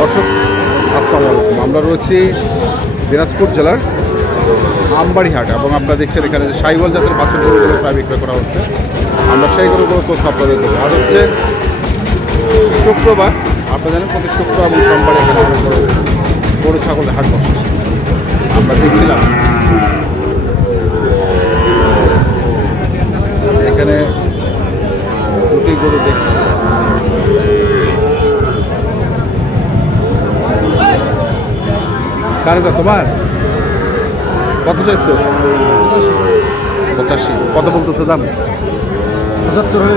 দর্শক আসসালামু আলাইকুম। আমরা রয়েছি দিনাজপুর জেলার আমবাড়ি হাট এবং আপনারা দেখছেন এখানে যে সাইওয়াল জাতের বাছুর গরুগুলো প্রায় বিক্রয় করা হচ্ছে। আমরা সেই গরুগুলো তথ্য আপনাদের দেবো। আর হচ্ছে শুক্রবার, আপনারা জানেন প্রতি শুক্রবার এবং সোমবার এখানে অনেক বড় গরু ছাগলের হাট বসে। আমরা দেখছিলাম এখানে দুটি গরু দেখছি। কারণটা তোমার কত চাইছো? 85। কত বলতেছো দাম? 75 হলে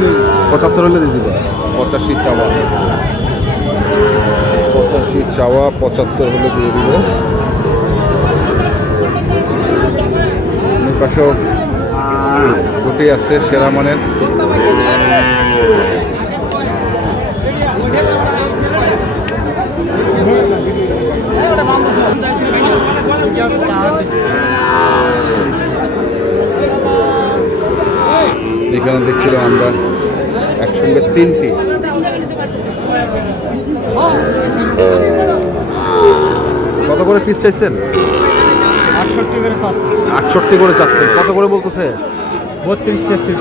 75 হলে দিয়ে দিব। 85 চাওয়া, 85 চাওয়া, 75 হলে দিয়ে দিব। পাশেও দুটি আছে সেরা মানের। এখানে দেখছিলাম আমরা একসঙ্গে তিনটি। কত করে পিস চাইছেন? 68 করে চাচ্ছেন। কত করে বলতেছে? 32-33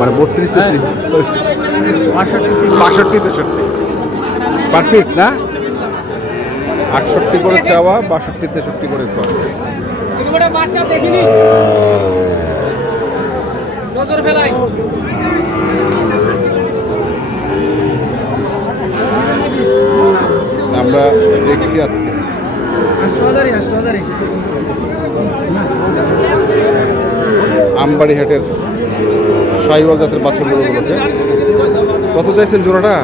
মানে 32-33, 62-63 পার পিস না? 68 করে চাওয়া, 62-63 করে খাওয়া। আমরা দেখছি আজকে আমবাড়ি হাটের সাইওয়াল জাতের বাছুরগুলোকে। কত চাইছেন জোড়াটা?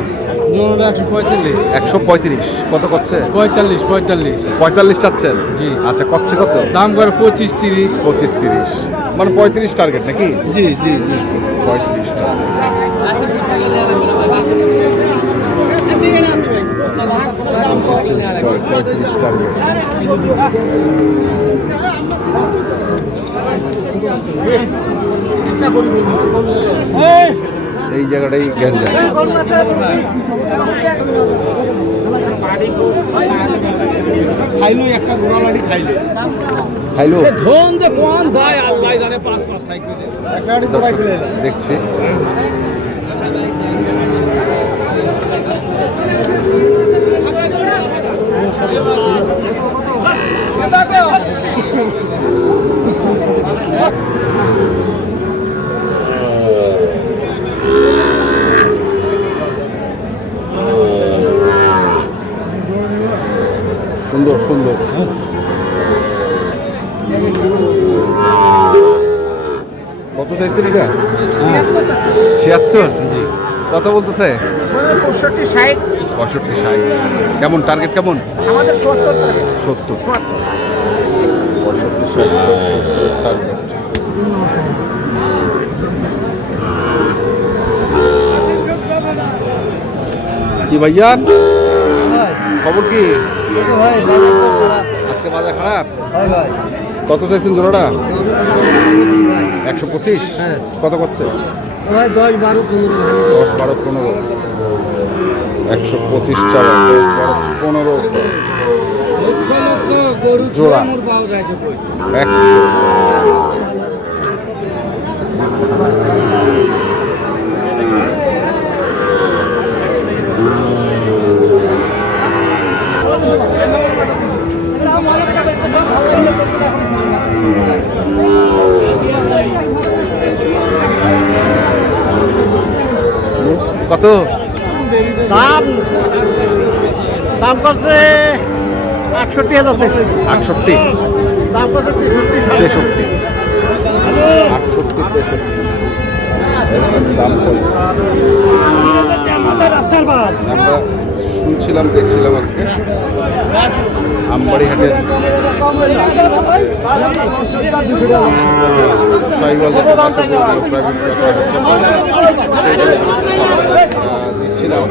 135। কত করছে? 45 চাচ্ছেন? জি। আচ্ছা, করছে কত? দাম করে 25-30 মানে 35 টার্গেট নাকি? জি জি জি 35 টার্গেট। এই জায়গাটাই গ্যাঞ্জাম। খাইলো একটা গোড়ালাড়ি খাইলো ধন যে কোন যায় আল্লাহ জানে। 5 থাকবে দেখছি। সুন্দর সুন্দর। কত চাইছেন এটা? 76। জি। কত বলতেছে? 65-60। কেমন টার্গেট? কেমন আমাদের 70 65-60 টার্গেট। কি ভাইয়া খবর কি? আজকে বাজার খারাপ। কত চাইছেন জোড়াটা? 125। কত করছে? 10-12-15। 125 চাওয়া, 10-12-15 জোড়া 100। কত দাম করছে? 68,000। 68। দাম করছে 63। 68-63 দাম করছে। আমরা শুনছিলাম, দেখছিলাম আজকে আমবাড়ি হাটের সাইওয়াল জাতের বাছুরগুলো প্রাইভেট দিচ্ছিলাম।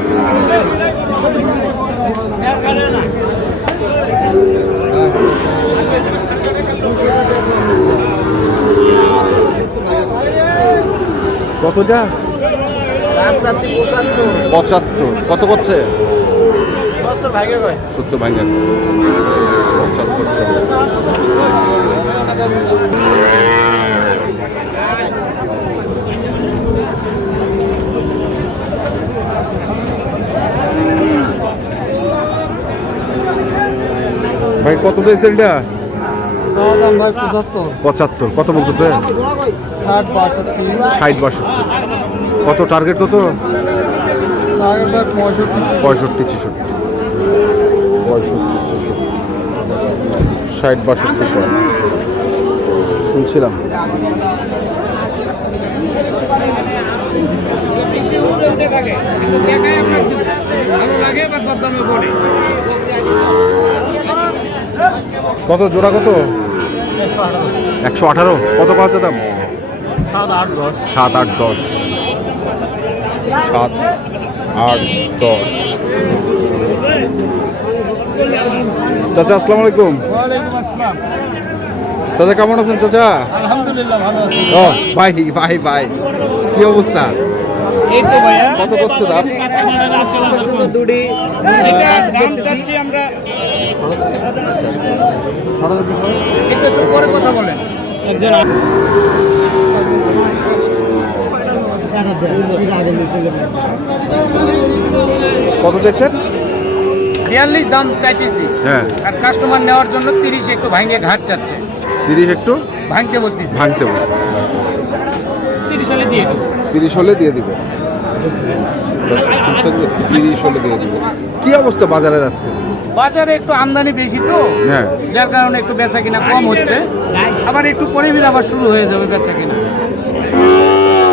কতটা? 75। কত করছে? 70। সত্তর ভাগে কয় 70 ভাঙা 75 ভাই কত দিয়েছে এটা? দাম ভাই 75 75 কত বলতেছে? 60 62 60 62 কত টার্গেট কত? টার্গেট ভাই 65 65 66 60 62 পয়েন্ট শুনছিলাম। কত জোড়া কত? 118 কত আছে দাম? 7 8 10 7 8 10 7 8 10। চাচা আসসালামু আলাইকুম। ওয়ালাইকুম আসসালাম। চাচা কেমন আছেন চাচা? আলহামদুলিল্লাহ ভালো আছি। ও ভাই ভাই ভাই কি অবস্থা? এই তো ভাইয়া কত করছে দাম? সুন্দর সুন্দর দুটি এটা দাম চাচ্ছি আমরা এটা তো পরে কথা বলেন একজন কত দেখছেন? 42 দাম চাইতেছি হ্যাঁ আর কাস্টমার নেওয়ার জন্য 30 একটু ভাঙে ঘাট চাচ্ছে 30 একটু ভাঙতে বলতেছি ভাঙতে বল। 30 হলে দিয়ে দেবো 30 হলে দিয়ে দিবে। 30 হলে দিয়ে দিবে। কি অবস্থা বাজারের আজকে? বাজারে একটু আমদানি বেশি তো হ্যাঁ যার কারণে একটু বেচা কিনা কম হচ্ছে আবার একটু পরে বিল আবার শুরু হয়ে যাবে বেচা কিনা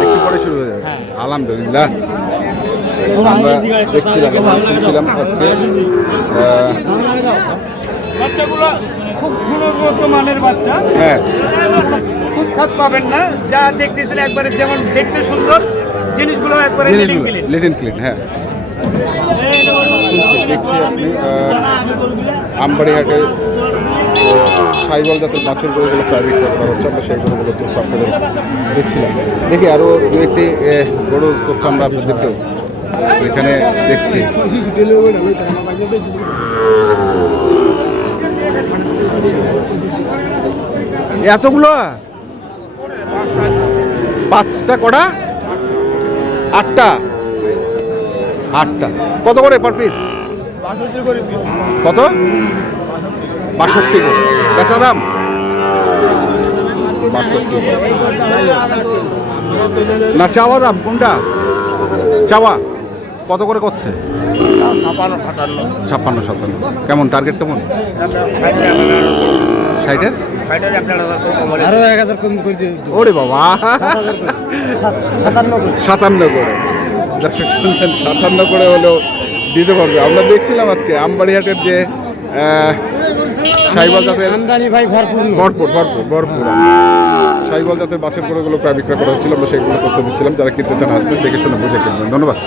একটু পরে শুরু হয়ে যাবে। হ্যাঁ। আলহামদুলিল্লাহ আমরা দেখছিলাম এবং শুনছিলাম আজকে বাচ্চাগুলো খুব গুণগত মানের বাচ্চা হ্যাঁ খুব খত পাবেন না যা দেখতেছেন একবারে যেমন দেখতে সুন্দর জিনিসগুলো একবারে জিনিসগুলো লিট এন্ড ক্লিন। হ্যাঁ শুনছি দেখছি আপনি আমবাড়ি হাটের সাইবল জাতের মাছের গরুগুলো প্রায় বিক্রি করা হচ্ছে। আমরা সেই গরুগুলো তথ্য আপনাদের দেখছিলাম। দেখি আরও দু একটি গরুর তথ্য আমরা আপনাদেরকে এখানে দেখছি। এতগুলো 5টা কটা 8টা কত করে পার পিস? কত? 62 করে বেচা দাম 62 না চাওয়া দাম কোনটা? চাওয়া কত করে করছে? 56 57 কেমন টার্গেট কেমন? 60-এর আরো 1000 কম করে দিই ওরে বাবা 57 করে দর্শক শুনছেন 57 করে হলেও দিতে পারবে। আমরা দেখছিলাম আজকে আমবাড়ি হাটের যে সাইবল জাতের আমদানি ভাই ভরপুর ভরপুর সাইবল জাতের বাছুর গরুগুলো প্রায় বিক্রয় করা হচ্ছিল। আমরা সেইগুলো করতে দিচ্ছিলাম। যারা কিনতে চান আসবেন দেখে শুনে বুঝে কিনবেন। ধন্যবাদ।